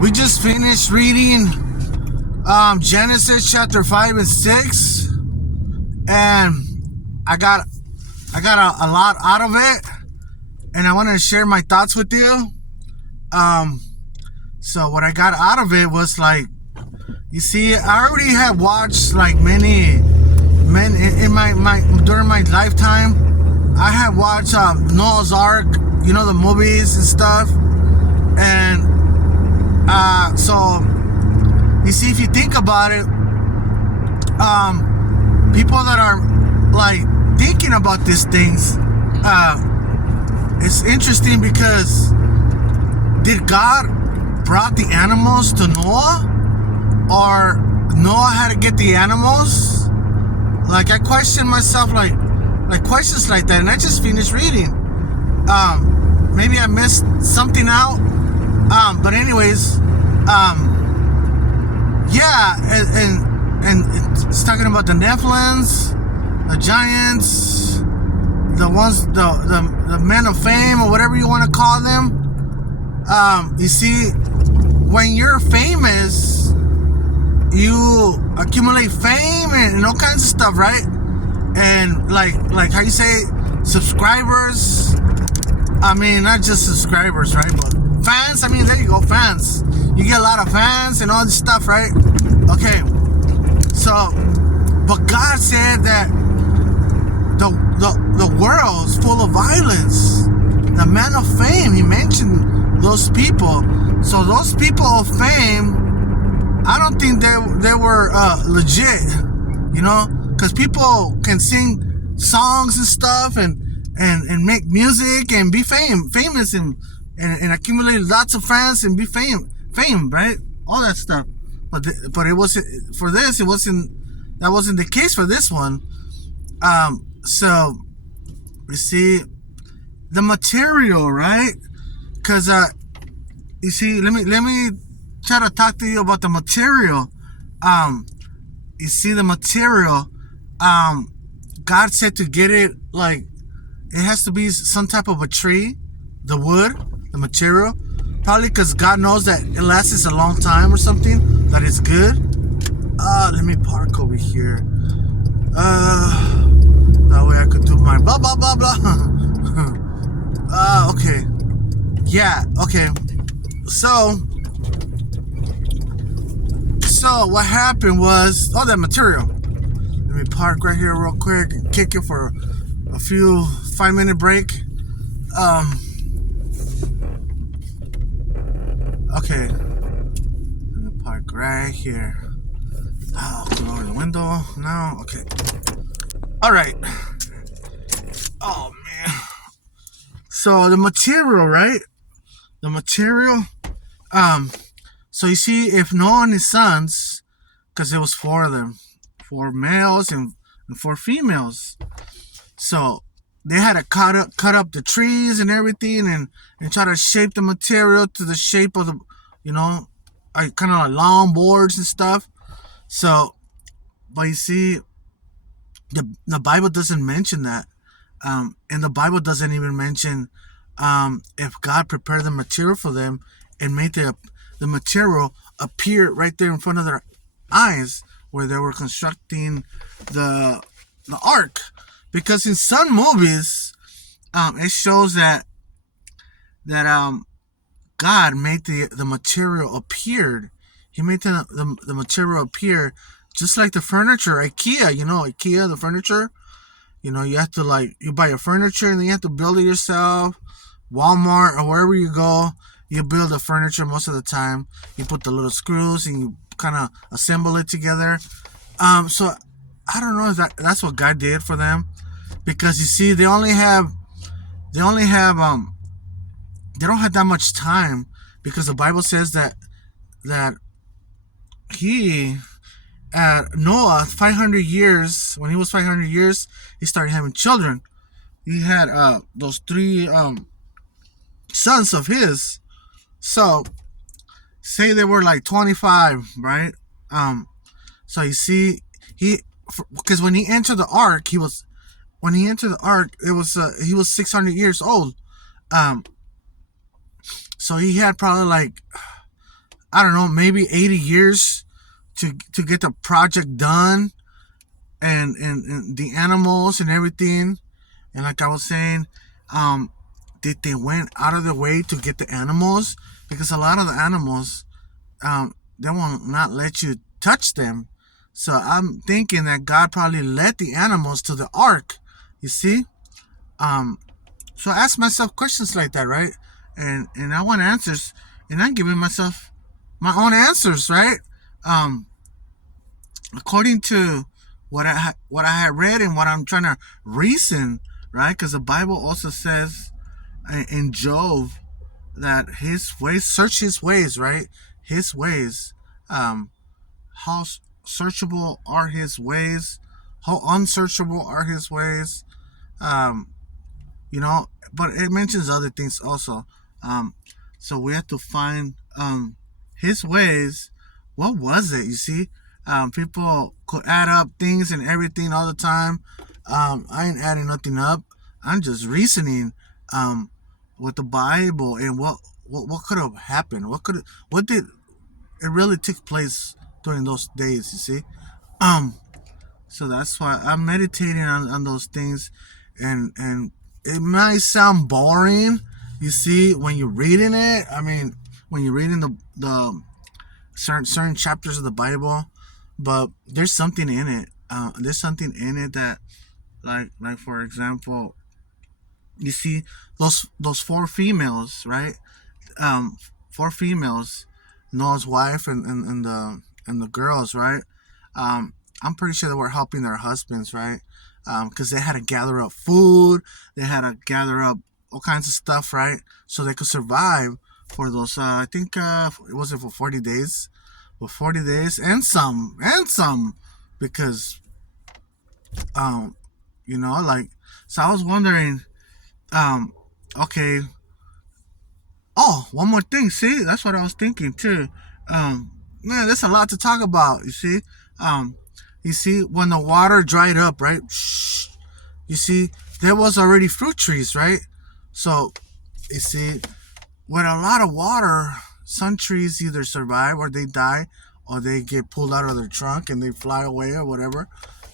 We just finished reading Genesis chapter 5 and 6, and I got a lot out of it, and I want to share my thoughts with you. So what I got out of it was like, you see, I already have watched like many in my during my lifetime. I have watched Noah's Ark, the movies and stuff, and so you see, if you think about it, people that are like thinking about these things, it's interesting because did God brought the animals to Noah, or Noah had to get the animals? Like, I question myself, like questions like that, and I just finished reading. Maybe I missed something out. But anyways, yeah, and it's talking about the Nephilims, the giants, the ones, the men of fame, or whatever you want to call them. You see, when you're famous, you accumulate fame and all kinds of stuff, right? And like how you say, subscribers. I mean, not just subscribers, right? But fans. I mean, there you go, fans. You get a lot of fans and all this stuff, right? Okay. So, but God said that the world's full of violence. The man of fame, He mentioned those people. So those people of fame, I don't think they were legit, because people can sing songs and stuff and make music and be famous and accumulate lots of fans and be fame, right? All that stuff. But it wasn't for this. That wasn't the case for this one. So you see the material, right? Because you see, let me try to talk to you about the material. You see the material. God said to get it, like, it has to be some type of a tree, the wood, the material. Probably because God knows that it lasts a long time or something, that it's good. Let me park over here. That way I could do my blah, blah, blah, blah. Okay. Yeah, okay. So what happened was, that material. Let me park right here real quick and kick it for a few 5-minute break. Okay. Let me park right here. Lower the window now. Okay. All right. Oh man. So the material, right? The material. So you see, if Noah and his sons, because it was 4 of them, 4 males and 4 females. So they had to cut up the trees and everything and try to shape the material to the shape of the, kind of like long boards and stuff. So, but you see, the Bible doesn't mention that. And the Bible doesn't even mention if God prepared the material for them and made the material appear right there in front of their eyes where they were constructing the ark. Because in some movies, it shows that God made the material appeared. He made the material appear just like the furniture. IKEA, IKEA, the furniture. You have to you buy your furniture and then you have to build it yourself. Walmart or wherever you go, you build the furniture most of the time. You put the little screws and you kind of assemble it together. So I don't know if that's what God did for them, because you see, they don't have that much time, because the Bible says that Noah, 500 years, when he was 500 years, he started having children. He had those 3 sons of his. So say they were like 25, right? So you see, because when he entered the ark, he was 600 years old. So he had probably I don't know, maybe 80 years to get the project done, and the animals and everything. And like I was saying, did they went out of their way to get the animals? Because a lot of the animals, they will not let you touch them. So I'm thinking that God probably led the animals to the ark. You see, um, so I ask myself questions like that, right? And I want answers, and I'm giving myself my own answers, right? Um, According to what I had read and what I'm trying to reason, right? Because the Bible also says in Job that his ways, search his ways, right? His ways, um, how searchable are his ways? How unsearchable are his ways? Um, but it mentions other things also. Um, so we have to find his ways. What was it? You see, people could add up things and everything all the time. I ain't adding nothing up. I'm just reasoning with the Bible and what could have happened. What did it really take place during those days? You see, um, so that's why I'm meditating on those things, and it might sound boring, you see, when you're reading it. I mean, when you're reading the certain chapters of the Bible, but there's something in it. There's something in it that, like for example, you see those four females, right? Four females, Noah's wife and the girls, right? I'm pretty sure they were helping their husbands, right? Because they had to gather up food, they had to gather up all kinds of stuff, right? So they could survive for those. I think it was it for 40 days, for 40 days and some, because um, like, so I was wondering, um, okay. Oh, one more thing. See, that's what I was thinking too. Man, there's a lot to talk about. Um, you see, when the water dried up, right? You see, there was already fruit trees, right? So, you see, with a lot of water, some trees either survive or they die, or they get pulled out of their trunk and they fly away or whatever.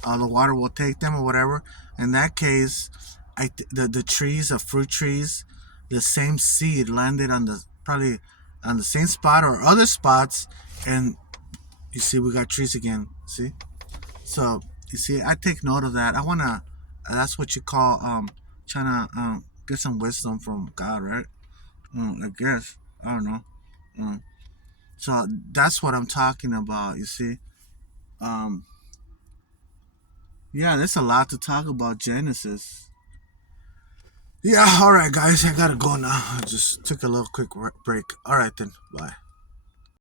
The water will take them or whatever. In that case, the trees, the fruit trees, the same seed landed on the probably on the same spot or other spots, and you see we got trees again. See, so you see, I take note of that. I wanna. That's what you call trying to get some wisdom from God, right? I guess I don't know. Mm. So that's what I'm talking about. You see, um, yeah, there's a lot to talk about Genesis. Yeah, all right, guys, I gotta go now. I just took a little quick break. All right, then, bye.